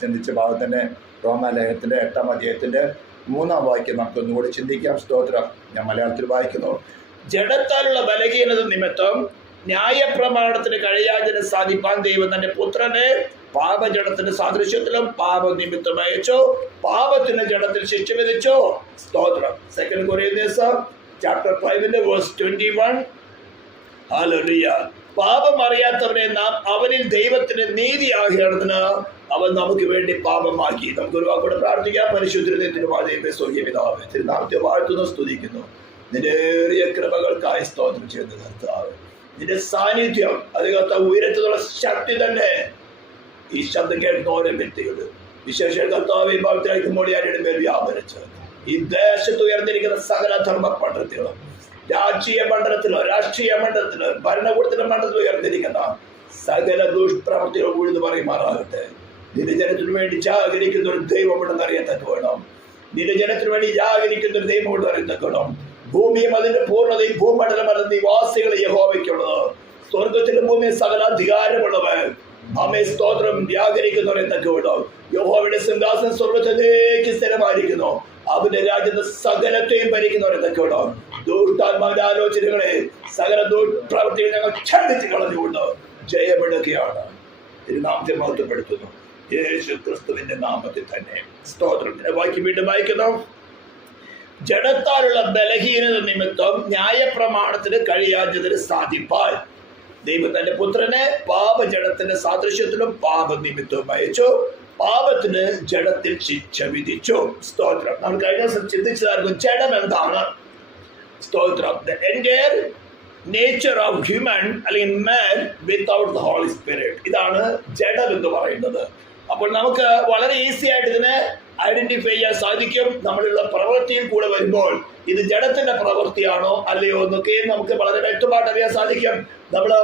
ചിന്തിച്ച ഭാഗത്തിന്റെ റോമാലേഖനത്തിന്റെ 8-ാം അധ്യായത്തിന്റെ 3-ാം വാക്യം നമുക്കൊന്നുകൂടി ചിന്തിക്കാം. സ്തോത്രം. ഞാൻ മലയാളത്തിൽ വായിക്കുന്നു. ജഡത്താലുള്ള ബലഹീനത നിമിത്തം ന്യായപ്രമാണത്തിന് കഴിയാതിന് സാധിപ്പാൻ ദൈവം തന്റെ പുത്രനെ പാപജഡത്തിന്റെ സാദൃശ്യത്തിലും പാപനിമിത്തം അയച്ചോ, പാപത്തിന് ജഡത്തിൽ ശിക്ഷ വിധിച്ചോ. സ്തോത്രം. 2 കൊരിന്ത്യർ chapter 5:21. ഹല്ലേലൂയ. പാപം അറിയാത്തവനെ നാം അവനിൽ ദൈവത്തിന് നീതിയാകേണ്ടതിന് അവൻ നമുക്ക് വേണ്ടി പാപമാക്കി. നമുക്ക് ഒരു വാക്കോടെ പ്രാർത്ഥിക്കാം. പരിശുദ്ധ സ്വർഗീയപിതാവേ, തിരുനാമത്തെ വാഴ്ത്തുന്നു, സ്തുതിക്കുന്നു. നിന്റെ ഏറിയ കൃപകൾക്കായി സ്തോത്രം ചെയ്യുന്ന കർത്താവ്, നിന്റെ സാന്നിധ്യം അത് കർത്താവ് ഉയരത്തിലുള്ള ശക്തി തന്നെ ഈ ശബ്ദം കേൾക്കുന്ന ഓരോ വ്യക്തികൾ വിശേഷ കർത്താവ് ഈ ഭാഗത്തിലേക്ക് മോടിയാരുടെ മേൽ വ്യാപരിച്ച് ഈ ദേശത്ത് ഉയർന്നിരിക്കുന്ന സകല ധർമ്മ പണ്ഡിതത്തിലും രാഷ്ട്രീയ മണ്ഡലത്തിലോ ഭരണകൂടത്തിന്റെ മണ്ഡലത്തിൽ ഉയർന്നിരിക്കുന്ന സകല ദുഷ്പ്രവർത്തികൾ ഉഴുതു പറയുമാറാകട്ടെ. നിന്റെ ജനത്തിനു വേണ്ടി ജാഗരിക്കുന്ന ഒരു ദൈവമുണ്ടെന്ന് അറിയത്തക്ക വേണം. നിന്റെ ജനത്തിനു വേണ്ടി ജാഗരിക്കുന്ന ഒരു ദൈവമുണ്ടെന്ന് അറിയത്തക്ക വേണം. ഭൂമിയും അതിന്റെ പൂർണ്ണതയും ഭൂമണ്ഡലം അതിന്റെ നിവാസികൾ യഹോവയ്ക്കുള്ളത്. സ്വർഗത്തിലും ഭൂമിയും സകല അധികാരമുള്ളവർ അമ്മേ സ്തോത്രം വ്യാകരിക്കുന്നവരെ തക്കവിടും. യഹോവയുടെ സിംഹാസനം സ്വർഗത്തിലേക്ക് സ്ഥിരമായിരിക്കുന്നു. അവന്റെ രാജ്യത്തെ സകലത്തെയും ഭരിക്കുന്നവരെ തക്കവിടും. ദുഷ്ടാത്മാവിന്റെ ആലോചനകളെ സകല ദുഷ്പ്രവർത്തികൾ ഞങ്ങൾ ഛേദിച്ച് കളഞ്ഞുകൊണ്ട് ജയമെടുക്കുകയാണ്. തിരുനാമത്തെ മഹത്വപ്പെടുത്തുന്നു യേശു ക്രിസ്തുവിന്റെ നാമത്തിൽ തന്നെ. സ്തോത്രം. വാക്യം വീണ്ടും വായിക്കുന്നു. ജഡത്താലുള്ള ബലഹീനത നിമിത്തം ന്യായപ്രമാണത്തിന് കഴിയാത്തതിന് സാധിപ്പാൻ ദൈവം തന്റെ പുത്രനെ പാപജഡത്തിന്റെ സാദൃശ്യത്തിലും പാപനിമിത്തവും അയച്ചു, പാപത്തിന് ജഡത്തിൽ ശിക്ഷ വിധിച്ചു. സ്തോത്രം. നമ്മൾ കഴിഞ്ഞ ദിവസം ചിന്തിച്ചതായിരുന്നു ജഡം എന്താണ്. സ്തോത്രം. The entire nature of human അല്ലെങ്കിൽ man without the holy spirit, ഇതാണ് ജഡം എന്ന് പറയുന്നത്. അപ്പോൾ നമുക്ക് വളരെ ഈസി ആയിട്ട് ഇതിനെ ഐഡന്റിഫൈ ചെയ്യാൻ സാധിക്കും. നമ്മളുള്ള പ്രവൃത്തിയിൽ കൂടെ വരുമ്പോൾ ഇത് ജഡത്തിന്റെ പ്രവൃത്തിയാണോ അല്ലയോ എന്നൊക്കെ നമുക്ക് വളരെ വ്യക്തമായിട്ട് അറിയാൻ സാധിക്കും. നമ്മള്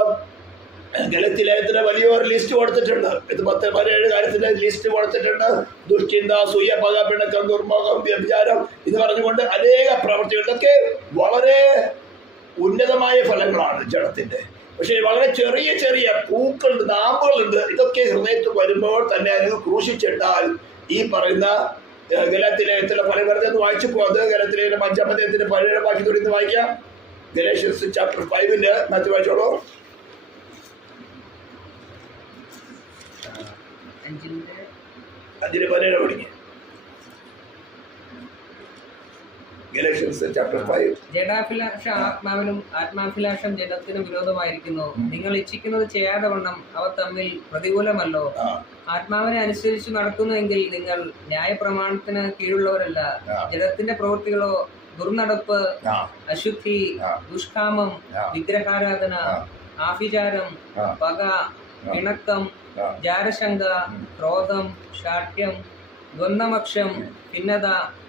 ഗലത്തിലേഖനത്തിന് വലിയൊരു ലിസ്റ്റ് കൊടുത്തിട്ടുണ്ട്. ഇത് 10-17 കാര്യത്തിന്റെ ലിസ്റ്റ് കൊടുത്തിട്ടുണ്ട്. ദുശ്ചിന്ത, സൂയ, പക, പിണക്കം, ദുർമുഖം, വ്യഭിചാരം എന്ന് പറഞ്ഞുകൊണ്ട് അനേക പ്രവൃത്തികളിലൊക്കെ വളരെ ഉന്നതമായ ഫലങ്ങളാണ് ജഡത്തിന്റെ. പക്ഷെ വളരെ ചെറിയ ചെറിയ പൂക്കളുണ്ട്, നാമ്പുകളുണ്ട്. ഇതൊക്കെ ഹൃദയത്തിൽ വരുമ്പോൾ തന്നെ അതിന് ക്രൂശിച്ചിട്ടാൽ ഈ പറയുന്ന ഗലാത്യലേഖനത്തിലെ ഫലം വായിച്ചു പോകുന്നത്. ഗലാത്യലേഖനം 5-ാം അധ്യായത്തിന്റെ 17 വാക്യം തുടർന്ന് വായിക്കാം. ഗലാത്യൻസ് chapter 5 മറ്റു വായിച്ചോളൂ. അതിന് 17 പഠിക്കുക. ജഡാഭിലാഷ ആത്മാവിനും ആത്മാഭിലാഷം ജഡത്തിനും വിരോധമായിരിക്കുന്നു. നിങ്ങൾ ഇച്ഛിക്കുന്നത് ചെയ്യാതെ വണ്ണം അവ തമ്മിൽ പ്രതികൂലമല്ലോ. ആത്മാവിനെ അനുസരിച്ച് നടക്കുന്നുവെങ്കിൽ നിങ്ങൾ ന്യായപ്രമാണത്തിന് കീഴുള്ളവരല്ല. ജഡത്തിന്റെ പ്രവൃത്തികളോ ദുർനടപ്പ്, അശുദ്ധി, ദുഷ്കാമം, വിഗ്രഹാരാധന, ആഭിചാരം, പക, പിണക്കം, ജാരശങ്ക, ക്രോധം, ശാഠ്യം, ദ്വന്ദ്വമക്ഷം, ഭിന്നത,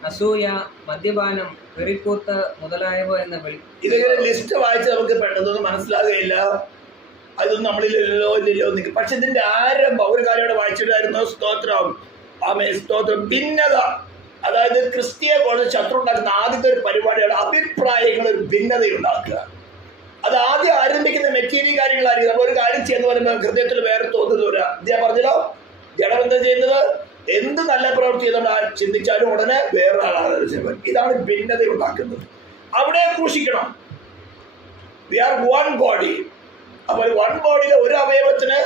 അസൂയ, മദ്യപാനം, വെറിക്കൂത്ത് മുതലായവ എന്ന വിളി. ഇതൊക്കെ ലിസ്റ്റ് വായിച്ച് നമുക്ക് പെട്ടെന്നൊന്നും മനസ്സിലാകുകയില്ല. അതൊന്നും നമ്മളില്ലല്ലോ ഇല്ലല്ലോ നിൽക്കും. പക്ഷെ ഇതിന്റെ ആരംഭം ഒരു കാര്യം ഇവിടെ വായിച്ചിട്ടായിരുന്നു. സ്തോത്രം. ആമേ സ്തോത്രം. ഭിന്നത, അതായത് ക്രിസ്തീയ പോലെ ശത്രു ഉണ്ടാക്കുന്ന ആദ്യത്തെ ഒരു പരിപാടിയാണ് അഭിപ്രായങ്ങൾ ഒരു ഭിന്നത ഉണ്ടാക്കുക. അത് ആദ്യം ആരംഭിക്കുന്ന മെറ്റീരിയൽ കാര്യങ്ങളായിരിക്കും. നമ്മൾ ഒരു കാര്യം ചെയ്യുന്ന പറയുമ്പോൾ ഹൃദയത്തിൽ വേറെ തോന്നുന്നു വരാ. ഞാൻ പറഞ്ഞല്ലോ, ജഡം എന്താ ചെയ്യുന്നത്? എന്ത് നല്ല പ്രവൃത്തി നമ്മൾ ചിന്തിച്ചാലും ഉടനെ വേറൊരാളാണ്. ഇതാണ് ഭിന്നത ഉണ്ടാക്കുന്നത്. അവിടെ ക്രൂശിക്കണം. We are one body. അപ്പോൾ വൺ ബോഡിയിലെ ഒരു അവയവത്തിന്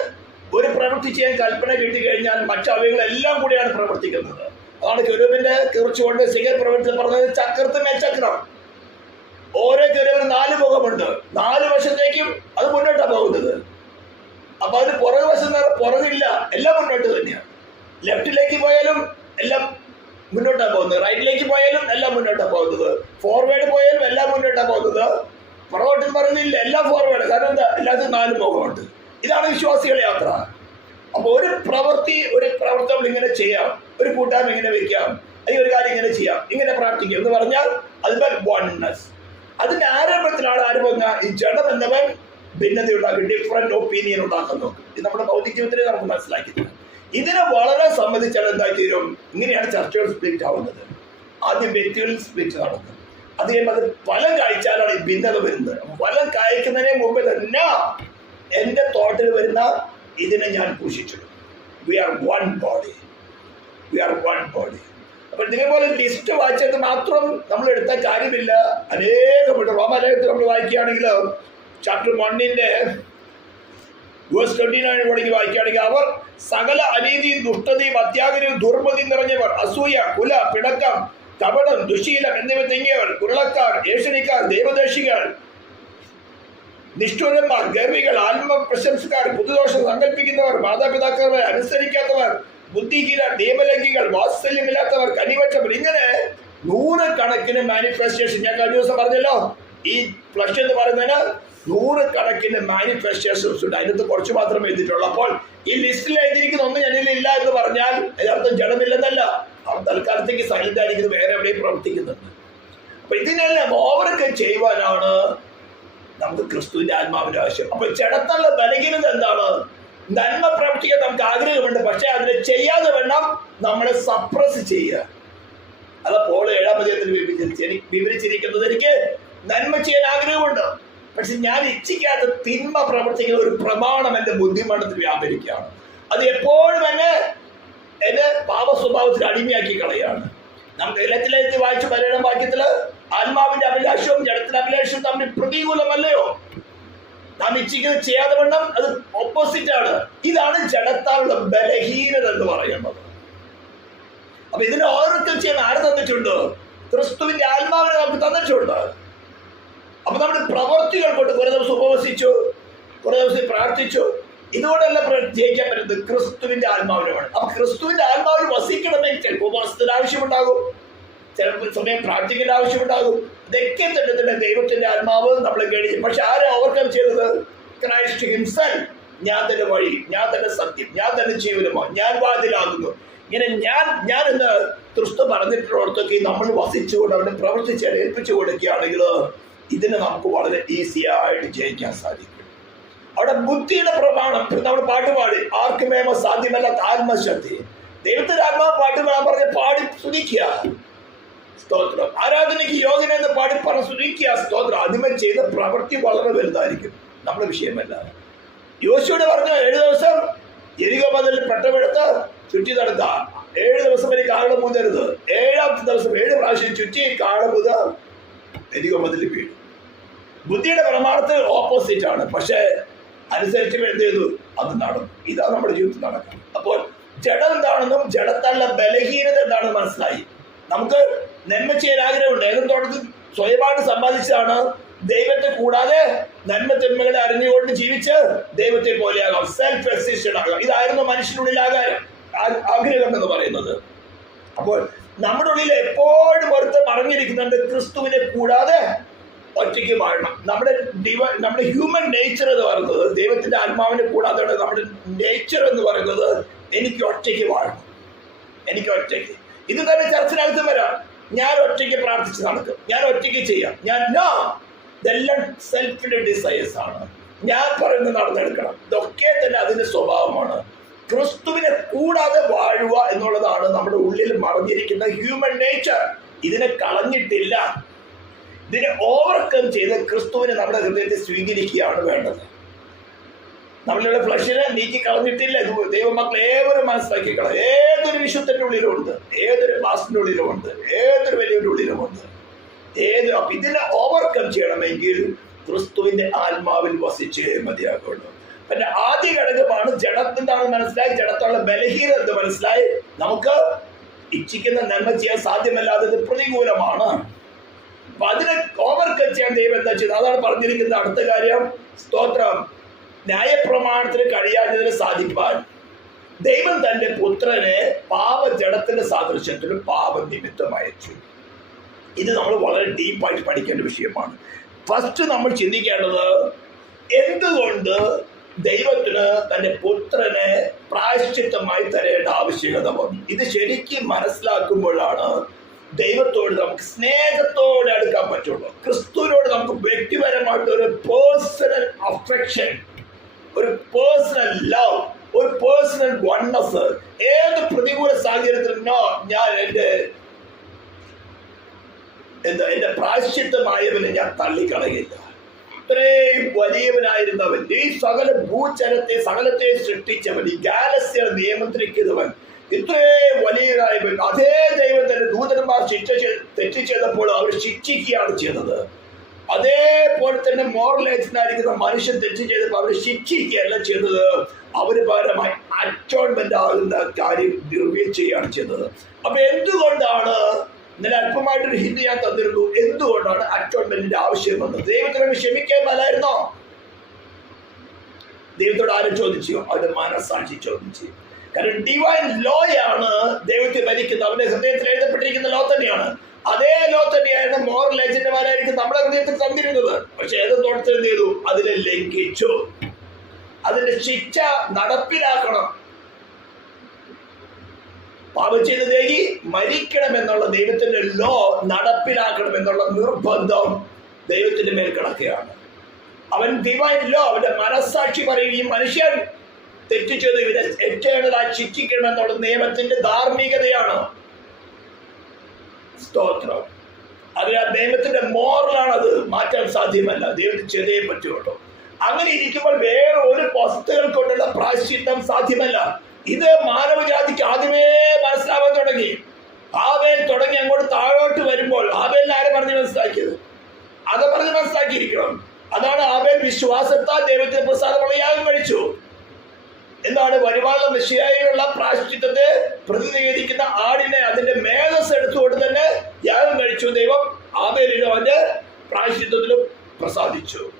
ഒരു പ്രവൃത്തി ചെയ്യാൻ കൽപ്പന കിട്ടിക്കഴിഞ്ഞാൽ മറ്റു അവയവങ്ങളെല്ലാം കൂടിയാണ് പ്രവർത്തിക്കുന്നത്. അതാണ് കെരൂബിന്റെ കുറിച്ചുകൊണ്ട് സിഗർ പ്രവൃത്തി പറഞ്ഞത് ചക്രത്ത് മേൽചക്രം. ഓരോ കെരൂബിന് 4 മുഖമുണ്ട്. 4 വശത്തേക്കും അത് മുന്നോട്ടാണ് പോകുന്നത്. അപ്പൊ അതിന് പുറകു വശം പുറകില്ല, എല്ലാം മുന്നോട്ട് തന്നെയാണ്. ലെഫ്റ്റിലേക്ക് പോയാലും എല്ലാം മുന്നോട്ടാണ് പോകുന്നത്, റൈറ്റിലേക്ക് പോയാലും എല്ലാം മുന്നോട്ടാണ് പോകുന്നത്, ഫോർവേഡ് പോയാലും എല്ലാം മുന്നോട്ടാണ് പോകുന്നത്. പുറകോട്ട് പറയുന്നില്ല, എല്ലാം ഫോർവേഡ്. കാരണം എന്താ? എല്ലാത്തിനും 4 മുഖമുണ്ട്. ഇതാണ് വിശ്വാസികളുടെ യാത്ര. അപ്പൊ ഒരു പ്രവർത്തനം ഇങ്ങനെ ചെയ്യാം, ഒരു കൂട്ടായ്മ ഇങ്ങനെ വെക്കാം, അല്ലെങ്കിൽ ഒരു കാര്യം ഇങ്ങനെ ചെയ്യാം, ഇങ്ങനെ പ്രാർത്ഥിക്കാം എന്ന് പറഞ്ഞാൽ അതിന്റെ വൺനെസ്. അതിന്റെ ആരംഭത്തിലാണ് ആരംഭം. ഈ ജഡം എന്നവൻ ഭിന്നത ഉണ്ടാക്കും, ഡിഫറെന്റ് ഒപ്പീനിയൻ ഉണ്ടാക്കാൻ നോക്കും. ഇത് നമ്മുടെ ഭൗതിക ജീവിതത്തിലെ നമുക്ക് മനസ്സിലാക്കി തരും. ഇതിനെ വളരെ സംബന്ധിച്ചാൽ എന്തായി തീരും? ഇങ്ങനെയാണ് ചർച്ചകൾ സ്പ്ലിറ്റ് ആവുന്നത്. ആദ്യം വ്യക്തികളിൽ സ്പ്ലിറ്റ് നടക്കും. അത് കഴിയുമ്പോൾ അത് ഫലം കഴിച്ചാലാണ് ഈ ഭിന്നത വരുന്നത്. ഫലം കഴിക്കുന്നതിന് മുമ്പ് തന്നെ എന്റെ തോട്ടിൽ വരുന്ന ഇതിനെ ഞാൻ പൂഷിച്ചു. We are one body. We are one body. അപ്പോൾ ഇതേപോലെ ലിസ്റ്റ് വായിച്ചത് മാത്രം നമ്മൾ എടുത്ത കാര്യമില്ല. അനേകമുണ്ട്. റോമാലേഖനത്തിൽ നമ്മൾ വായിക്കുകയാണെങ്കിൽ ചാപ്റ്റർ 1 വേഴ്സ് 29 തുടങ്ങി വായിക്കുകയാണെങ്കിൽ, അവർ സകല അനീതിയും ദുഷ്ടതയും അത്യാഗ്രഹവും ദുർമതിയും നിറഞ്ഞവർ, അസൂയ, കുല, പിണക്കം, കപടം, ദുശീലം എന്നിവ തിങ്ങിയവർ, കുരുളക്കാർ, ഏഷണിക്കാർ, ദൈവദേശികൾ, നിഷ്ഠൂരന്മാർ, ഗർവികൾ, ആത്മപ്രശംസക്കാർ, പുതുദോഷം സങ്കല്പിക്കുന്നവർ, മാതാപിതാക്കളെ അനുസരിക്കാത്തവർ, ബുദ്ധിഹീനർ, നിയമലംഘികൾ, വാത്സല്യമില്ലാത്തവർ, കനിവച്ചവർ, ഇങ്ങനെ 100 കണക്കിന് മാനിഫെസ്റ്റേഷൻ. ഞാൻ കഴിഞ്ഞ ദിവസം പറഞ്ഞല്ലോ, ഈ ഫ്ലഷ് എന്ന് പറയുന്നതിന് 100 കണക്കിന് മാനിഫെസ്റ്റേഷൻസ് ഉണ്ട്. അതിനകത്ത് കുറച്ച് മാത്രമേ എഴുതിയിട്ടുള്ളൂ. അപ്പോൾ ഈ ലിസ്റ്റിൽ എഴുതിയിരിക്കുന്ന ഒന്നും ഞാനില്ല എന്ന് പറഞ്ഞാൽ അതിനർത്ഥം ജഡമില്ലെന്നല്ല. അവൻ തൽക്കാലത്തേക്ക് സൈലന്റ് ആയിരിക്കുന്നത് വേറെ എവിടെയും പ്രവർത്തിക്കുന്നുണ്ട്. അപ്പൊ ഇതിനെല്ലാം ഓവർകം ചെയ്യുവാനാണ് നമുക്ക് ക്രിസ്തുവിന്റെ ആത്മാവിന്റെ ആവശ്യം. അപ്പൊ ജഡത്തുള്ള ബലഹീനത എന്താണ്? നന്മ പ്രവർത്തിക്കാൻ നമുക്ക് ആഗ്രഹമുണ്ട്, പക്ഷെ അതിനെ ചെയ്യാതെ വേണം നമ്മളെ സപ്രസ് ചെയ്യുക. അത് പോൾ 7-ാം അധ്യായത്തിൽ വിവരിച്ചിരിക്കുന്നത്, എനിക്ക് നന്മ ചെയ്യാൻ ആഗ്രഹമുണ്ട്, പക്ഷെ ഞാൻ ഇച്ഛിക്കാത്ത തിന്മ പ്രവർത്തിക്കുന്ന ഒരു പ്രമാണം എന്റെ ബുദ്ധിമണ്ഡലത്തിൽ വ്യാപരിക്കുകയാണ്. അത് എപ്പോഴും എന്നെ പാപ സ്വഭാവത്തിൽ അടിമയാക്കി കളയാണ്. നമുക്ക് ഇലത്തിലെത്തി വായിച്ചു 17-ാം വാക്യത്തില്, ആത്മാവിന്റെ അഭിലാഷവും ജഡത്തിന്റെ അഭിലാഷവും തമ്മിൽ പ്രതികൂലമല്ലയോ? നാം ഇച്ഛിക്കുന്നത് ചെയ്യാതെ വണ്ണം അത് ഓപ്പോസിറ്റ് ആണ്. ഇതാണ് ജഡത്താലുള്ള ബലഹീനത എന്ന് പറയുന്നത്. അപ്പൊ ഇതിന് ഓരോരുത്തർ ചെയ്യാൻ ആര് തന്നിട്ടുണ്ട്? ക്രിസ്തുവിന്റെ ആത്മാവിനെ നമുക്ക് തന്നിട്ടുണ്ട്. അപ്പൊ നമ്മുടെ പ്രവർത്തികൾ കൊണ്ട് കുറെ ദിവസം ഉപവസിച്ചു, കുറെ ദിവസം പ്രാർത്ഥിച്ചു, ഇതുകൊണ്ടല്ല ജയിക്കാൻ പറ്റുന്നത്. ക്രിസ്തുവിന്റെ ആത്മാവിനുമാണ്. അപ്പൊ ക്രിസ്തുവിന്റെ ആത്മാവിന് വസിക്കണമെങ്കിൽ ചിലപ്പോൾ ഉപവാസത്തിന് ആവശ്യമുണ്ടാകും, ചിലപ്പോൾ സമയം പ്രാർത്ഥിക്കേണ്ട ആവശ്യമുണ്ടാകും. ഇതൊക്കെ തന്നെ ദൈവത്തിന്റെ ആത്മാവ് നമ്മളെ കഴിയും. പക്ഷെ ആരാ ഓവർകം ചെയ്തത്? Christ himself. ഞാൻ തന്നെ വഴി, ഞാൻ തന്നെ സത്യം, ഞാൻ തന്നെ ജീവനമോ, ഞാൻ വാതിലാകുന്നു. ഇങ്ങനെ ഞാൻ എന്ന് ക്രിസ്തു പറഞ്ഞിട്ടുള്ളതൊക്കെ നമ്മൾ വസിച്ചുകൊണ്ട് അവനെ പ്രവർത്തിച്ച് ഏൽപ്പിച്ചു കൊടുക്കുകയാണെങ്കിൽ ഇതിനെ നമുക്ക് വളരെ ഈസി ആയിട്ട് ജയിക്കാൻ സാധിക്കും. അവിടെ ബുദ്ധിയുടെ പ്രമാണം. നമ്മൾ പാട്ടുപാടി, ആർക്കുമേമ സാധ്യമല്ലാത്ത ആത്മശക്തി. ദൈവത്തിന്റെ ആത്മാവ് പാട്ടുപാടാൻ പറഞ്ഞ് പാടി സ്തുതിക്കുക, സ്തോത്രം. ആരാധനയ്ക്ക് യോഗ്യനെന്ന് പാടി പറഞ്ഞ് സ്തുതിക്കുക, സ്തോത്രം. അതിമേ ചെയ്ത പ്രവൃത്തി വളരെ വലുതായിരിക്കും, നമ്മുടെ വിഷയമല്ല. യോശുവോട് പറഞ്ഞു 7 ദിവസം യെരിഹോ മതിലിൽ പെട്ടമെടുത്ത് ചുറ്റി നടത്ത, 7 ദിവസം വരെ കാള മുതരുത്. 7-ാമത്തെ ദിവസം 7 പ്രാവശ്യം ചുറ്റി കാള മുത യെരിഹോ മതിലിൽ വീഴും. ബുദ്ധിയുടെ പ്രമാണത്തിൽ ഓപ്പോസിറ്റ് ആണ്, പക്ഷെ അനുസരിച്ച് എന്ത് ചെയ്തു? അത് നടന്നു. ഇതാണ് നമ്മുടെ ജീവിതത്തിൽ നടക്കുന്നത്. അപ്പോൾ ജഡം എന്താണെന്നും ജഡത്താലുള്ള ബലഹീനത എന്താണെന്ന് മനസ്സിലായി. നമുക്ക് നന്മ ചെയ്യാൻ ആഗ്രഹമുണ്ട്. ഏതും തുടർന്ന് സ്വയമായിട്ട് സമ്പാദിച്ചതാണ്. ദൈവത്തെ കൂടാതെ നന്മ തിന്മകളെ അറിഞ്ഞുകൊണ്ട് ജീവിച്ച് ദൈവത്തെ പോലെയാകാം, സെൽഫ് എക്സിസ്റ്റഡ് ആകാം. ഇതായിരുന്നു മനുഷ്യനുള്ളിൽ ആഗ്രഹം എന്ന് പറയുന്നത്. അപ്പോൾ നമ്മുടെ ഉള്ളിൽ എപ്പോഴും ഒരുത്തം മറഞ്ഞിരിക്കുന്നുണ്ട്, ക്രിസ്തുവിനെ കൂടാതെ ഒറ്റയ്ക്ക് വാഴണം. നമ്മുടെ ഹ്യൂമൻ നേച്ചർ എന്ന് പറയുന്നത്, ദൈവത്തിന്റെ ആത്മാവിനെ കൂടാതെ നമ്മുടെ നേച്ചർ എന്ന് പറയുന്നത് എനിക്ക് ഒറ്റയ്ക്ക് വാഴണം, എനിക്ക് ഒറ്റയ്ക്ക്. ഇത് തന്നെ ചർച്ചിനകത്ത് വരാം. ഞാൻ ഒറ്റയ്ക്ക് പ്രാർത്ഥിച്ച് നടക്കും, ഞാൻ ഒറ്റയ്ക്ക് ചെയ്യാം, ഇതെല്ലാം സെൽഫിന്റെ ഡിസയേഴ്സ് ആണ്. ഞാൻ പറയുന്നത് നടന്നെടുക്കണം. ഇതൊക്കെ തന്നെ അതിന്റെ സ്വഭാവമാണ്. ക്രിസ്തുവിനെ കൂടാതെ വാഴുക എന്നുള്ളതാണ് നമ്മുടെ ഉള്ളിൽ മറഞ്ഞിരിക്കുന്ന ഹ്യൂമൻ നേച്ചർ. ഇതിനെ കളഞ്ഞിട്ടില്ല. ഇതിനെ ഓവർകം ചെയ്ത് ക്രിസ്തുവിനെ നമ്മുടെ ഹൃദയത്തിൽ സ്വീകരിക്കുകയാണ് വേണ്ടത്. നമ്മളുടെ ഫ്ലഷിനെ നീക്കി കളഞ്ഞിട്ടില്ല. ദൈവമക്കൾ ഏവരും മനസ്സിലാക്കിക്കളാം. ഏതൊരു വിശുദ്ധന്റെ ഉള്ളിലുമുണ്ട്, ഏതൊരു പാസ്റ്റിന്റെ ഉള്ളിലുമുണ്ട്, ഏതൊരു വലിയൊരു ഉള്ളിലുമുണ്ട്. അപ്പൊ ഇതിനെ ഓവർകം ചെയ്യണമെങ്കിൽ ക്രിസ്തുവിന്റെ ആത്മാവിൽ വസിച്ചേ മതിയാകുള്ളൂ. പിന്നെ ആദ്യ ഘടകമാണ് ജഡത്തിന്താണെന്ന് മനസ്സിലായി, ജഡത്തുള്ള ബലഹീനത എന്ന് മനസ്സിലായി. നമുക്ക് ഇച്ഛിക്കുന്ന നന്മ ചെയ്യാൻ സാധ്യമല്ലാത്തത് പ്രതികൂലമാണ്. അപ്പൊ അതിനെ ഓവർകം ചെയ്യാൻ ദൈവം എന്താ ചെയ്തത്? അതാണ് പറഞ്ഞിരിക്കുന്ന അടുത്ത കാര്യം. സ്തോത്രം. ന്യായപ്രമാണത്തിന് കഴിയാത്തതിന് സാധിപ്പാൻ ദൈവം തന്റെ പുത്രനെ പാപജഡത്തിന്റെ സാദൃശ്യത്തിലും പാപനിമിത്തം അയച്ചു. ഇത് നമ്മൾ വളരെ ഡീപ്പായിട്ട് പഠിക്കേണ്ട വിഷയമാണ്. ഫസ്റ്റ് നമ്മൾ ചിന്തിക്കേണ്ടത്, എന്തുകൊണ്ട് ദൈവത്തിന് തന്റെ പുത്രനെ പ്രായശ്ചിത്തമായി തരേണ്ട ആവശ്യകത വന്നു? ഇത് ശരിക്കും മനസ്സിലാക്കുമ്പോഴാണ് ദൈവത്തോട് നമുക്ക് സ്നേഹത്തോടെ അടുക്കാൻ പറ്റുള്ളൂ. ക്രിസ്തുവിനോട് നമുക്ക് വ്യക്തിപരമായിട്ട് ഒരു പേഴ്സണൽ അഫെക്ഷൻ, ഒരു പേഴ്സണൽ ലവ്, ഒരു പേഴ്സണൽ വൺനെസ്. ഏത് പ്രതികൂല സാഹചര്യത്തിലും ഞാൻ എന്റെ പ്രായശ്ചിത്തമായവനെ ഞാൻ തള്ളിക്കളയില്ല. ഇത്രയും വലിയവനായിരുന്നവൻ, ഈ സകല ഭൂചരത്തെ സകലത്തെ സൃഷ്ടിച്ചവൻ, ഈ ഗാലക്സിയെ നിയന്ത്രിക്കുന്നവൻ, ഇത്രയും വലിയ കാര്യം അതേ ദൈവത്തിന്റെ ദൂതന്മാർ തെറ്റ് ചെയ്തപ്പോൾ അവർ ശിക്ഷിക്കുകയാണ് ചെയ്തത്. അതേപോലെ തന്നെ മോറലേജനായിരിക്കുന്ന മനുഷ്യൻ തെറ്റ് ചെയ്തപ്പോൾ അവർ ശിക്ഷിക്കുകയല്ല ചെയ്തത്, അവര് പകരമായി അറ്റോൺമെന്റ് ആകുന്ന കാര്യം റിവീൽ ചെയ്യുകയാണ് ചെയ്തത്. അപ്പൊ എന്തുകൊണ്ടാണ്, ഇന്നലെ അല്പമായിട്ടൊരു ഹിന്ദി ഞാൻ തന്നിരുന്നു, എന്തുകൊണ്ടാണ് അറ്റോൺമെന്റിന്റെ ആവശ്യം വന്നത്? ദൈവത്തിനോട് ക്ഷമിക്കാൻ മേലായിരുന്നോ? ദൈവത്തോട് ആരും ചോദിച്ചു? അവരുടെ മനസ്സാക്ഷി ചോദിച്ചു. കാരണം ഡിവൈൻ ലോയാണ് ദൈവത്തെ ഭരിക്കുന്നത്, അവന്റെ ഹൃദയത്തിൽ എഴുതപ്പെട്ടിരിക്കുന്ന ലോ തന്നെയാണ്. അതേ ലോ തന്നെയാണ് മോറൽ ഏജന്റുമാരായിരിക്കും നമ്മുടെ ഹൃദയത്തിൽ തന്നിരുന്നത്. പക്ഷെ ഏത് തോട്ടത്തിൽ എന്ത് ചെയ്തു? അതിനെ ലംഘിച്ചു. അതിന്റെ ശിക്ഷ നടപ്പിലാക്കണം. പാപം ചെയ്ത ദേഹി മരിക്കണം എന്നുള്ള ദൈവത്തിന്റെ ലോ നടപ്പിലാക്കണം എന്നുള്ള നിർബന്ധം ദൈവത്തിന്റെ മേൽ കിടക്കുകയാണ്. അവൻ ഡിവൈൻ ലോ, അവന്റെ മനസ്സാക്ഷി പറയും ഈ മനുഷ്യൻ തെറ്റ് ചെയ്ത് ഇവരെ എറ്റേണലായി ശിക്ഷിക്കണം എന്നുള്ള നിയമത്തിന്റെ ധാർമ്മികതയാണ്. സ്തോത്രം. അതിന് നിയമത്തിന്റെ മോറലാണ്, അത് മാറ്റാൻ സാധ്യമല്ല, ദൈവത്തിന് ചെയ്തേ പറ്റുള്ളൂ. അങ്ങനെ ഇരിക്കുമ്പോൾ വേറെ ഒരു വസ്തുക്കൾ കൊണ്ടുള്ള പ്രായശ്ചിത്തം സാധ്യമല്ല. ഇത് മാനവജാതിക്ക് ആദ്യമേ മനസ്സിലാവാൻ തുടങ്ങി. ആബേൽ തുടങ്ങി അങ്ങോട്ട് താഴോട്ട് വരുമ്പോൾ ആബേലിനെ ആരെ പറഞ്ഞ് മനസ്സിലാക്കിയത്? അത് പറഞ്ഞ് മനസ്സിലാക്കിയിരിക്കണം. അതാണ് ആബേൽ വിശ്വാസത്താൽ ദൈവത്തെ പ്രസാദമുള്ള യാഗം കഴിച്ചു. എന്താണ്? വരുവാനുള്ള മെസ്സിയായുള്ള പ്രായശ്ചിത്തത്തെ പ്രതിനിധീകരിക്കുന്ന ആടിനെ അതിന്റെ മേധസ് എടുത്തുകൊണ്ട് തന്നെ യാഗം കഴിച്ചു ദൈവം. ആബേലിനും അവന്റെ പ്രായശ്ചിത്തത്തിലും പ്രസാദിച്ചു.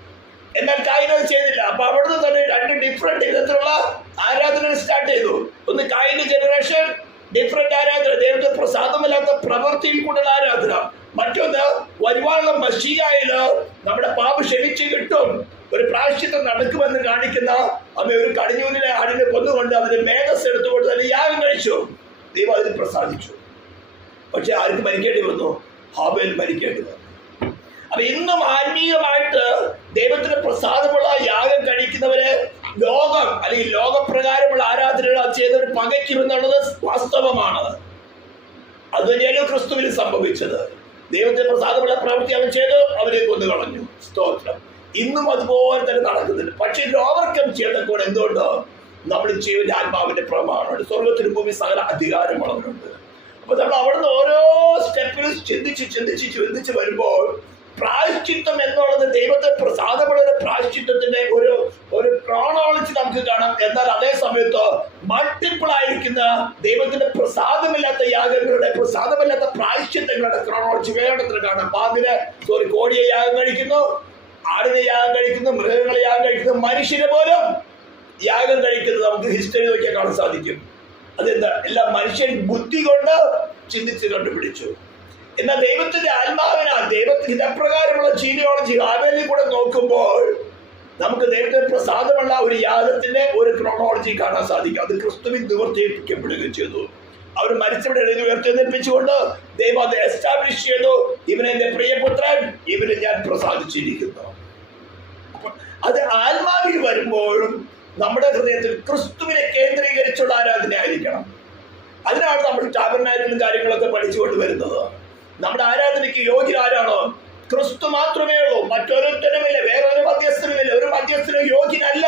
എന്നാൽ കായിൻ അത് ചെയ്തില്ല. അപ്പൊ അവിടുന്ന് തന്നെ രണ്ട് ഡിഫറെന്റ് വിധത്തിലുള്ള ആരാധന സ്റ്റാർട്ട് ചെയ്തു. ഒന്ന് കായിന്റെ ജനറേഷൻ, ഡിഫറെന്റ് ആരാധന, ദൈവത്തെ പ്രസാദമില്ലാത്ത പ്രവൃത്തിയിൽ കൂടുതൽ ആരാധന. മറ്റൊന്ന് വരുവാനുള്ള മശീഹയില് നമ്മുടെ പാപം ക്ഷമിച്ച് കിട്ടും, ഒരു പ്രായശ്ചിത്തം നടക്കുമെന്ന് കാണിക്കുന്ന അമ്മ ഒരു കടിഞ്ഞൂലിനെ ആടിനെ കൊന്നുകൊണ്ട് അതിന്റെ മേധസ് എടുത്തുകൊണ്ട് തന്നെ യാഗം കഴിച്ചു. ദൈവം അതിന് പ്രസാദിച്ചു. പക്ഷെ ആർക്ക് മരിക്കേണ്ടി വന്നു? ഹാബേൽ മരിക്കേണ്ടി വന്നു. അപ്പൊ ഇന്നും ആത്മീയമായിട്ട് ദൈവത്തിന് പ്രസാദമുള്ള യാഗം കഴിക്കുന്നവരെ ലോകം അല്ലെങ്കിൽ ലോകപ്രകാരമുള്ള ആരാധനകൾ ചെയ്തവർ പകയ്ക്കുമെന്നുള്ളത് വാസ്തവമാണ്. അത് തന്നെയല്ലോ ക്രിസ്തുവിൽ സംഭവിച്ചത്. ദൈവത്തിന് പ്രസാദമുള്ള പ്രവൃത്തി അവൻ ചെയ്തു, അവരെ കൊന്നുകളഞ്ഞു. സ്തോത്രം. ഇന്നും അതുപോലെ തന്നെ നടക്കുന്നുണ്ട്. പക്ഷെ ഇത് ഓവർകം ചെയ്തപ്പോൾ എന്തുകൊണ്ട്? നമ്മൾ ജീവന്റെ ആത്മാവിന്റെ പ്രമാണമുണ്ട്. സ്വർഗത്തിന് ഭൂമി സകല അധികാരമുള്ളവരുണ്ട്. അപ്പൊ നമ്മൾ അവിടുന്ന് ഓരോ സ്റ്റെപ്പിലും ചിന്തിച്ച് വരുമ്പോൾ പ്രായശ്ചിത്തം എന്നുള്ളത് ദൈവത്തെ പ്രസാദമുള്ള ഒരു പ്രായശ്ചിത്തത്തിന്റെ ഒരു ക്രോണോളജി നമുക്ക് കാണാം. എന്നാൽ അതേ സമയത്ത് മൾട്ടിപ്പിൾ ആയിരിക്കുന്ന ദൈവത്തിന്റെ പ്രസാദമില്ലാത്ത യാഗങ്ങളുടെ, പ്രസാദമില്ലാത്ത പ്രായശ്ചിത്തങ്ങളുടെ ക്രോണോളജി വേണ്ടത്തിന് കാണാം. കോഴിയെ യാഗം കഴിക്കുന്നു, ആടിനെ യാഗം കഴിക്കുന്നു, മൃഗങ്ങളെ യാഗം കഴിക്കുന്നു, മനുഷ്യനെ പോലും യാഗം കഴിക്കുന്നത് നമുക്ക് ഹിസ്റ്ററി നോക്കിയാൽ കാണാൻ സാധിക്കും. അതെന്താ? എല്ലാം മനുഷ്യൻ ബുദ്ധി കൊണ്ട് ചിന്തിച്ച് കണ്ടുപിടിച്ചു. എന്നാൽ ദൈവത്തിന്റെ ആത്മാവിനാൽ, ദൈവത്തിന് ഇതപ്രകാരമുള്ള ജീനിയോളജി ആബേലിൽ കൂടെ നോക്കുമ്പോൾ നമുക്ക് ദൈവത്തിന് പ്രസാദമുള്ള ഒരു യാഗത്തിന്റെ ഒരു ക്രോണോളജി കാണാൻ സാധിക്കും. അത് ക്രിസ്തുവിൽ നിവർത്തിപ്പിക്കപ്പെടുകയും ചെയ്തു. അവർ മരിച്ചവിടെ എഴുതി ഉയർത്തെഴുന്നേൽപ്പിച്ചുകൊണ്ട് ദൈവം അത് എസ്റ്റാബ്ലിഷ് ചെയ്തു. ഇവനെ എന്റെ പ്രിയപുത്രൻ, ഇവന് ഞാൻ പ്രസാദിച്ചിരിക്കുന്നു. അത് ആത്മാവിൽ വരുമ്പോഴും നമ്മുടെ ഹൃദയത്തിൽ ക്രിസ്തുവിനെ കേന്ദ്രീകരിച്ചുള്ള ആരാധന ആയിരിക്കണം. അതിനാണ് നമ്മൾ ടാബർനാക്കിലും കാര്യങ്ങളൊക്കെ പഠിച്ചുകൊണ്ട് വരുന്നത്. നമ്മുടെ ആരാധനയ്ക്ക് യോഗ്യൻ ആരാണോ? ക്രിസ്തു മാത്രമേ ഉള്ളൂ, മറ്റൊരുത്തനുമില്ല, വേറൊരു മധ്യസ്ഥനുമില്ല. ഒരു മധ്യസ്ഥനും യോഗ്യനല്ല.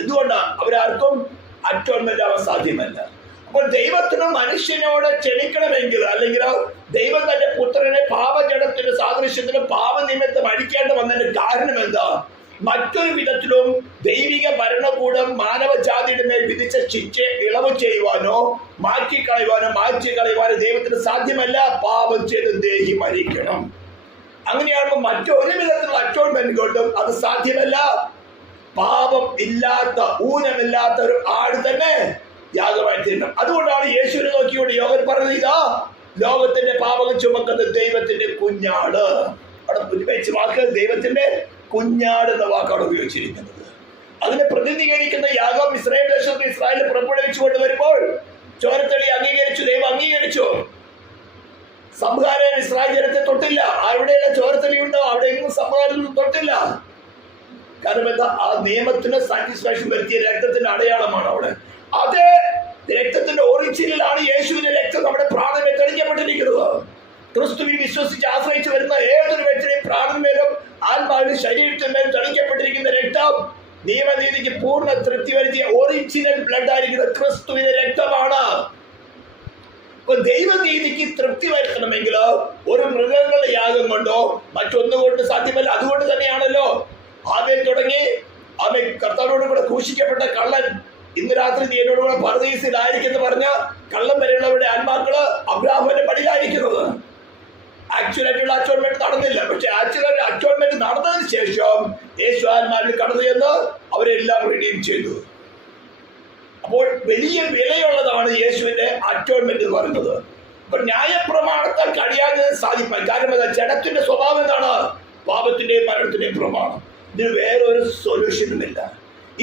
എന്തുകൊണ്ടാണ്? അവരാർക്കും അറ്റോൺമെന്റ് ആവാൻ സാധ്യമല്ല. അപ്പോൾ ദൈവത്തിന് മനുഷ്യനോട് ക്ഷമിക്കണമെങ്കിൽ, അല്ലെങ്കിൽ ദൈവം തന്റെ പുത്രനെ പാപജടത്തിന്റെ സാദൃശ്യത്തിന് പാപനിമിത്തം അടിക്കേണ്ടി വന്നതിന്റെ കാരണം എന്താ? മറ്റൊരു വിധത്തിലും ദൈവിക ഭരണകൂടം മാനവജാതിയുടെ മേൽ വിധിച്ച ശിക്ഷയെ ഇളവ് ചെയ്യുവാനോ മാറ്റി കളയുവാനോ ദൈവത്തിന് സാധ്യമല്ല. പാപം ചെയ്ത് ദേഹി മരിക്കണം. അങ്ങനെയാകുമ്പോൾ മറ്റൊരു വിധത്തിലുള്ള അറ്റോൺമെന്റ് കൊണ്ടും അത് സാധ്യമല്ല. പാപം ഇല്ലാത്ത, ഊനമില്ലാത്ത ഒരു ആട് തന്നെ യാഗമായി തീരണം. അതുകൊണ്ടാണ് യേശുവിനെ നോക്കിക്കൊണ്ട് യോഗൻ പറഞ്ഞത്, ഇതാ ലോകത്തിന്റെ പാപങ്ങൾ ചുമക്കുന്ന ദൈവത്തിന്റെ കുഞ്ഞാട്. അവിടെ വെച്ച് വാക്ക് ദൈവത്തിന്റെ കുഞ്ഞാട് എന്ന വാക്കാണ് ഉപയോഗിച്ചിരിക്കുന്നത്. അതിനെ പ്രതിനിധീകരിക്കുന്ന യാഗം ഇസ്രായേൽ ദേശത്ത് ഇസ്രായേൽ പുറപ്പെടുവിച്ചു കൊണ്ടുവരുമ്പോൾ ചോരത്തളി അംഗീകരിച്ചു, ദൈവം അംഗീകരിച്ചു. സംഹാരം ഇസ്രായേൽ ജനത്തെ തൊട്ടില്ല. എവിടെയെല്ലാം ചോരത്തളി ഉണ്ടോ അവിടെയെങ്കിലും സംഹാരം തൊട്ടില്ല. കാരണം എന്താ? ആ നിയമത്തിന് സാറ്റിസ്ഫാക്ഷൻ വരുത്തിയ രക്തത്തിന്റെ അടയാളമാണ് അവിടെ. അതേ രക്തത്തിന്റെ ഒറിജിനലാണ് യേശുവിന്റെ രക്തം നമ്മുടെ പ്രാണമേ തെളിക്കപ്പെട്ടിരിക്കുന്നത്. ക്രിസ്തുവിൽ വിശ്വസിച്ച് ആശ്രയിച്ചു വരുന്ന ഏതൊരു വ്യക്തിയും പ്രാണന്മേലും ആത്മാവിനും ശരീരത്തിന്മേലും തെളിക്കപ്പെട്ടിരിക്കുന്ന രക്തം നിയമനീതിക്ക് പൂർണ്ണ തൃപ്തി വരുത്തിയ ഒറിജിനൽ ബ്ലഡ് ആയിരിക്കുന്ന ക്രിസ്തുവിന്റെ രക്തമാണ്. അപ്പൊ ദൈവനീതിക്ക് തൃപ്തി വരുത്തണമെങ്കിൽ ഒരു മൃഗങ്ങളുടെ യാഗം കൊണ്ടോ മറ്റൊന്നുകൊണ്ട് സാധ്യമല്ല. അതുകൊണ്ട് തന്നെയാണല്ലോ ആബേൽ തുടങ്ങി ആബേൽ കർത്താവിനോട് കൂടെ ക്രൂശിക്കപ്പെട്ട കള്ളൻ ഇന്ന് രാത്രി നീ എന്നോട് കൂടെ പർദീസിലായിരിക്കുന്നു പറഞ്ഞ കള്ളം വരെയുള്ളവരുടെ ആത്മാക്കള് അബ്രാഹാമിന്റെ പടിയിലായിരിക്കുന്നത്. ആക്ച്വലായിട്ടുള്ള അച്ചോൺമെന്റ് നടന്നില്ല. പക്ഷെ ആക്ച്വലായിട്ട് അച്ചോൺമെന്റ് നടന്നതിന് ശേഷം യേശു ആത്മാവിൽ കടന്നു ചെന്ന് അവരെല്ലാം റിഡീം ചെയ്തു. അപ്പോൾ വലിയ വിലയുള്ളതാണ് യേശുവിന്റെ അറ്റോൺമെന്റ് എന്ന് പറയുന്നത്. അപ്പൊ ന്യായപ്രമാണത്താൽ കഴിയാതെ സാധിപ്പാൻ കാരണം എന്താ? ജഡത്തിന്റെ സ്വഭാവം എന്താണ്? പാപത്തിന്റെയും മരണത്തിന്റെയും പ്രമാണം. ഇതിന് വേറൊരു സൊല്യൂഷനുമില്ല.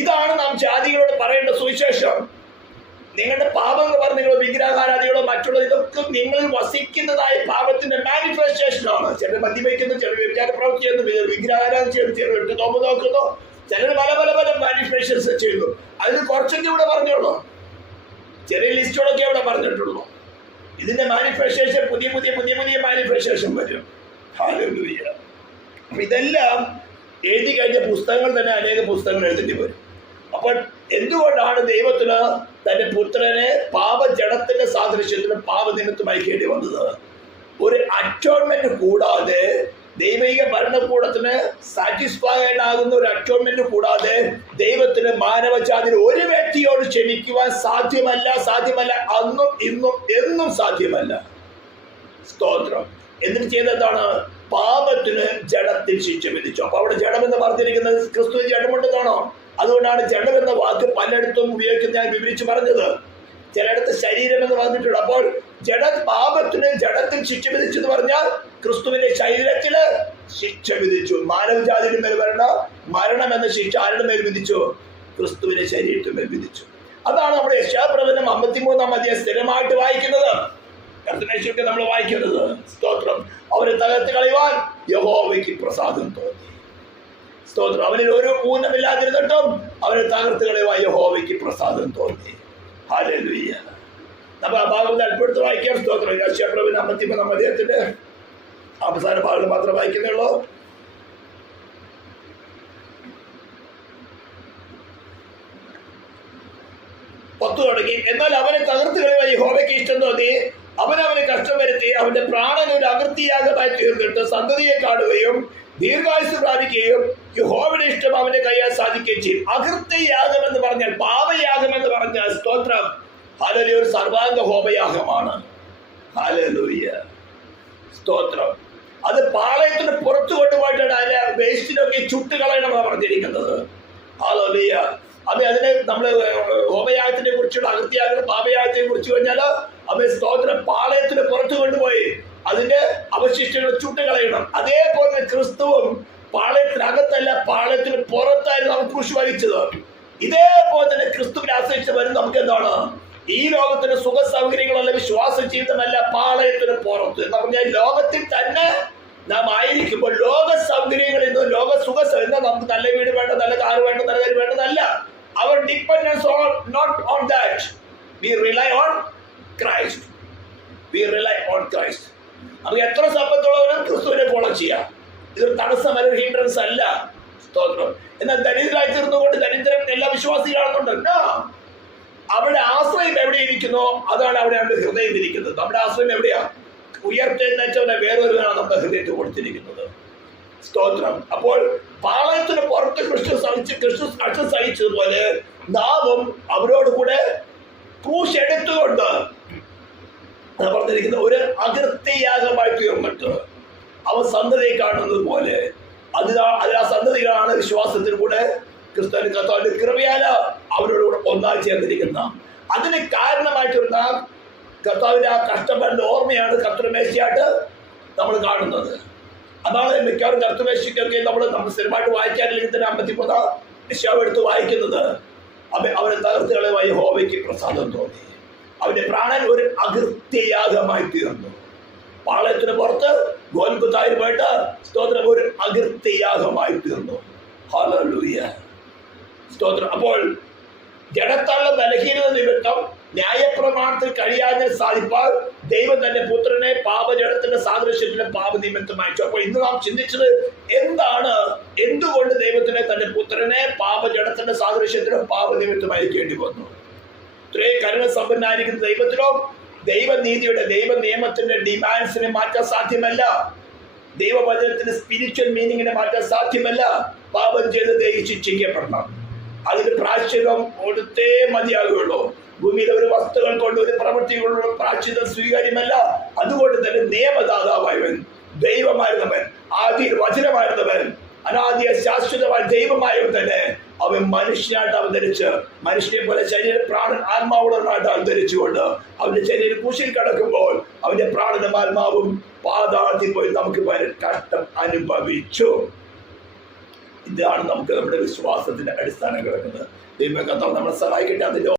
ഇതാണ് നാം ജാതികളോട് പറയേണ്ട സുവിശേഷം. നിങ്ങളുടെ പാപം എന്ന് പറഞ്ഞ നിങ്ങളോ വിഗ്രഹാരാധികളോ മറ്റുള്ള ഇതൊക്കെ നിങ്ങളിൽ വസിക്കുന്നതായ പാപത്തിന്റെ മാനിഫെസ്റ്റേഷനാണ്. ചിലർ മദ്യപിക്കുന്നു, ചിലർ വിചാര പ്രവൃത്തി ചെയ്യുന്നു, വിഗ്രഹാരാധന ചെയ്യുന്നു, ചിലർ നോമ്പ് നോക്കുന്നു, ചിലർ പല പല പല മാനിഫെസ്റ്റേഷൻസ് ചെയ്യുന്നു. അതിന് കുറച്ചൊക്കെ ഇവിടെ പറഞ്ഞോളൂ, ചെറിയ ലിസ്റ്റുകളൊക്കെ ഇവിടെ പറഞ്ഞിട്ടുള്ളൂ. ഇതിന്റെ മാനിഫെസ്റ്റേഷൻ പുതിയ പുതിയ പുതിയ പുതിയ മാനിഫെസ്റ്റേഷൻ വരും. ഹല്ലേലൂയ. അപ്പൊ ഇതെല്ലാം എഴുതി കഴിഞ്ഞ പുസ്തകങ്ങൾ തന്നെ അനേക പുസ്തകങ്ങൾ എഴുതേണ്ടി വരും. അപ്പോൾ എന്തുകൊണ്ടാണ് ദൈവത്തിന് തന്റെ പുത്രനെ പാപജടത്തിന്റെ സാദൃശ്യത്തിന് പാപനിമിത്തം അയക്കേണ്ടി വന്നത്? ഒരു അറ്റോൺമെന്റ് കൂടാതെ, ദൈവിക ഭരണകൂടത്തിന് സാറ്റിസ്ഫൈഡ് ആകുന്ന ഒരു അറ്റോൺമെന്റ് കൂടാതെ ദൈവത്തിന് മാനവജാതിന് ഒരു വ്യക്തിയോട് ക്ഷമിക്കുവാൻ സാധ്യമല്ല. സാധ്യമല്ല, അന്നും ഇന്നും എന്നും സാധ്യമല്ല. സ്തോത്രം. എന്നിട്ട് ചെയ്തതാണ്? പാപത്തിന് ജഡത്തിൽ ശിക്ഷ വിധിച്ചു. അപ്പൊ അവിടെ ജഡം എന്ന് പറഞ്ഞിരിക്കുന്നത് ക്രിസ്തു ജഡമുണ്ടെന്നാണോ? അതുകൊണ്ടാണ് ജഡം എന്ന വാക്ക് പലയിടത്തും ഉപയോഗിക്കുന്നത് ഞാൻ വിവരിച്ചു പറഞ്ഞത്. ചിലയിടത്ത് ശരീരം എന്ന് പറഞ്ഞിട്ടുണ്ട്. അപ്പോൾ പാപത്തിന് ജഡത്തിൽ ശിക്ഷ വിധിച്ചു എന്ന് പറഞ്ഞാൽ ക്രിസ്തുവിന്റെ ശരീരത്തില് ശിക്ഷ വിധിച്ചു. മാനവജാതിയുടെ മേൽ മരണം എന്ന ശിക്ഷ ആരുടെ മേൽ വിധിച്ചു? ക്രിസ്തുവിന്റെ ശരീരത്തിന് മേൽ വിധിച്ചു. അതാണ് നമ്മുടെ യെശയ്യാപ്രവചനം 53-ാം അധ്യായം സ്ഥിരമായിട്ട് വായിക്കുന്നത്. കർത്തനേശ്വരത്തെ നമ്മൾ വായിക്കുന്നത്. സ്തോത്രം. അവരെ തകർത്ത് കളയുവാൻ യഹോവയ്ക്ക് പ്രസാദം തോന്നി. സ്തോത്രം. അവനിൽ ഒരു ഊനമില്ലാതിരുന്നിട്ടും അവരെ തകർത്ത് കളയുവാൻ യഹോവയ്ക്ക് പ്രസാദം തോന്നി. ഹല്ലേലൂയ. നമ്മൾ ആ ഭാഗം അല്പടുത്ത് വായിക്കാം. സ്തോത്രം. യെശയ്യാപ്രവചനം 53-ാം അധ്യായത്തിന്റെ അവസാന ഭാഗങ്ങൾ മാത്രം വായിക്കുന്നുള്ളൂ. പത്തു തുടങ്ങി. എന്നാൽ അവനെ തകർത്ത് കളയുവാൻ യഹോവയ്ക്ക് ഇഷ്ടം തോന്നി. അവനവന് കഷ്ടം വരുത്തി അവന്റെ പ്രാണൻ ഒരു അകൃത്യയാഗമായി തീർന്നിട്ട് സന്തതിയെ കാണുകയും ദീർഘായുസ് പ്രാപിക്കുകയും യഹോവയുടെ ഇഷ്ടം അവന്റെ കയ്യാൽ സാധിക്കുകയും ചെയ്യും. അകൃത്യയാഗം എന്ന് പറഞ്ഞാൽ, പാപയാഗം എന്ന് പറഞ്ഞാൽ, സ്തോത്രം, ഹല്ലേലൂയ, ഒരു സർവാംഗ ഹോമയാഗമാണ്. ഹല്ലേലൂയ. സ്തോത്രം. അത് പാളയത്തിന് പുറത്തു കൊണ്ടുപോയിട്ടാണ് അതിന്റെ വേസ്റ്റിനൊക്കെ ചുട്ട് കളയണമെന്നാണ് പറഞ്ഞിരിക്കുന്നത്. ഹല്ലേലൂയ. അതിനെ നമ്മള് ഹോമയാഗത്തിനെ കുറിച്ചുള്ള അകൃത്യയാഗം പാപയാഗത്തെ കുറിച്ച് കഴിഞ്ഞാൽ അവൻ സ്തോത്രം പാളയത്തിന് പുറത്തു കൊണ്ടുപോയി അതിന്റെ അവശിഷ്ടങ്ങൾ ചുട്ടുകളയണം. അതേപോലെ ക്രിസ്തുവും പാളയത്തിനകത്തല്ല, പാളയത്തിന് പുറത്തായിരുന്നു അവൻ ക്രൂശ് വഹിച്ചത്. ഇതേപോലെ തന്നെ ക്രിസ്തുവിനെ ആശ്രയിച്ച് വരും നമുക്ക് എന്താണ്? ഈ ലോകത്തിന് സുഖ സൗകര്യങ്ങളല്ല, വിശ്വാസ ജീവിതമല്ല, പാളയത്തിന് പുറത്ത് എന്ന് പറഞ്ഞാൽ ലോകത്തിൽ തന്നെ നാം ആയിരിക്കുമ്പോൾ ലോക സൗകര്യങ്ങളിൽ നിന്ന്, ലോക സുഖ എന്നാൽ നമുക്ക് നല്ല വീട് വേണ്ട, നല്ല കാർ വേണ്ട, നല്ല കാര്യം വേണ്ടതല്ല. അവർ dependence on not on that. We rely on Christ. We rely on Christ. നമുക്ക് എത്ര സമ്പത്തുള്ളവരും ക്രിസ്തുവിനെ ഫോളോ ചെയ്യാം. ഇതൊരു തടസ്സമല്ല, ഒരു ഹിൻഡ്രൻസ് അല്ല. സ്തോത്രം. എന്നാൽ ദരിദ്രരായി തീർന്നുകൊണ്ട് ദരിദ്രൻ എല്ലാ വിശ്വാസികളാണെന്നുണ്ടോ? അവിടെ ആശ്രയം എവിടെ ഇരിക്കുന്നോ അതാണ് അവിടെ നമ്മുടെ ഹൃദയം ഇരിക്കുന്നത്. നമ്മുടെ ആശ്രയം എവിടെയാ? ഉയർത്തെഴുന്നേറ്റവനെ വേറൊരുവനാണ് നമ്മുടെ ഹൃദയത്തിൽ കൊടുത്തിരിക്കുന്നത്. സ്തോത്രം. അപ്പോൾ പാളയത്തിന് പുറത്ത് ക്രിസ്തു കഷ്ടം സഹിച്ചതുപോലെ നാമും അവരോട് കൂടെ ക്രൂശ് എടുത്തുകൊണ്ട് പറഞ്ഞിരിക്കുന്ന ഒരു അകൃത്യയാഗമായി തീർന്നിട്ട് അവൻ സന്തതിയെ കാണുന്നത് പോലെ ആ സന്തതികളാണ് വിശ്വാസത്തിൽ കൂടെ ക്രിസ്തുവിന്റെ കർത്താവിന്റെ കൃപയാല അവരോട് കൂടെ ഒന്നായി ചേർന്നിരിക്കുന്ന. അതിന് കാരണമായിട്ടുള്ള കർത്താവിന്റെ ആ കഷ്ടപ്പാടിന്റെ ഓർമ്മയാണ് കർത്തൃമേശയായിട്ട് നമ്മൾ കാണുന്നത്. അതാണ് മിക്കവാറും കർത്തൃമേശയ്ക്കൊക്കെ നമ്മൾ സ്ഥിരമായിട്ട് വായിക്കാനില്ലെങ്കിൽ തന്നെ 53-ാം യെശയ്യാവ് എടുത്ത് വായിക്കുന്നത്. അവരെ തകർത്തുകളെ യഹോവയ്ക്ക് പ്രസാദം തോന്നി. അവന്റെ പ്രാണൻ ഒരു അകൃത്യയാഗമായി തീർന്നു. പാളയത്തിന് പുറത്ത് ഗോൽഗൊഥായിൽ പോയിട്ട് സ്തോത്രം ഒരു അകൃത്യയാഗമായി തീർന്നു. ഹല്ലേലൂയ. സ്തോത്രം. അപ്പോൾ ജഡത്താലുള്ള ബലഹീനത നിമിത്തം ന്യായപ്രമാണത്തിൽ കഴിയാതെ സാധിപ്പാൽ ദൈവം തന്റെ പുത്രനെ പാപജടത്തിന്റെ സാദൃശ്യത്തിന് പാപനിമിത്തം അയച്ചു. അപ്പോൾ ഇന്ന് നാം ചിന്തിച്ചത് എന്താണ്? എന്തുകൊണ്ട് ദൈവത്തിന് തന്റെ പുത്രനെ പാപജടത്തിന്റെ സാദൃശ്യത്തിന് പാപനിമിത്തം അയക്കേണ്ടി വന്നു? ഇത്രയും കരുണ സമ്പന്നായിരിക്കുന്ന ദൈവത്തിനോ ദൈവനീതിയുടെ ദൈവ നിയമത്തിന്റെ ഡിമാൻഡ്സിനെ മാറ്റാൻ സാധ്യമല്ല. ദൈവവചനത്തിന്റെ സ്പിരിച്വൽ മീനിങ്ങിനെ മാറ്റാൻ സാധ്യമല്ല. പാപം ചെയ്ത് ദൈവം ശിക്ഷിക്കപ്പെടണം. അതിന് പ്രാശ്ചിതം കൊടുത്തേ മതിയാകുള്ളൂ. ഭൂമിയിലെ ഒരു വസ്തുക്കൾ കൊണ്ട് ഒരു പ്രവൃത്തി കൊണ്ടുള്ള പ്രാശ്ചിതം സ്വീകാര്യമല്ല. അതുകൊണ്ട് തന്നെ നിയമദാതാവായവൻ, ദൈവമായിരുന്നവൻ, ആദിയിൽ വചനമായിരുന്നവൻ, അനാദിയ ശാശ്വതമായ ദൈവമായവൻ തന്നെ അവൻ മനുഷ്യനായിട്ട് അവതരിച്ച്, മനുഷ്യനെ പോലെ ശരീര പ്രാണൻ ആത്മാവുള്ളവനായിട്ട് അവതരിച്ചുകൊണ്ട് അവന്റെ ശരീരം കുശിൽ കിടക്കുമ്പോൾ അവന്റെ പ്രാണനും ആത്മാവും പാതാളത്തിൽ പോയി നമുക്ക് കഷ്ടം അനുഭവിച്ചു. ഇതാണ് നമുക്ക് നമ്മുടെ വിശ്വാസത്തിന്റെ അടിസ്ഥാനം കിടക്കുന്നത്. ദൈവം കർത്താവ് നമ്മളെ സഹായിക്കട്ടെ. അതിന്റെ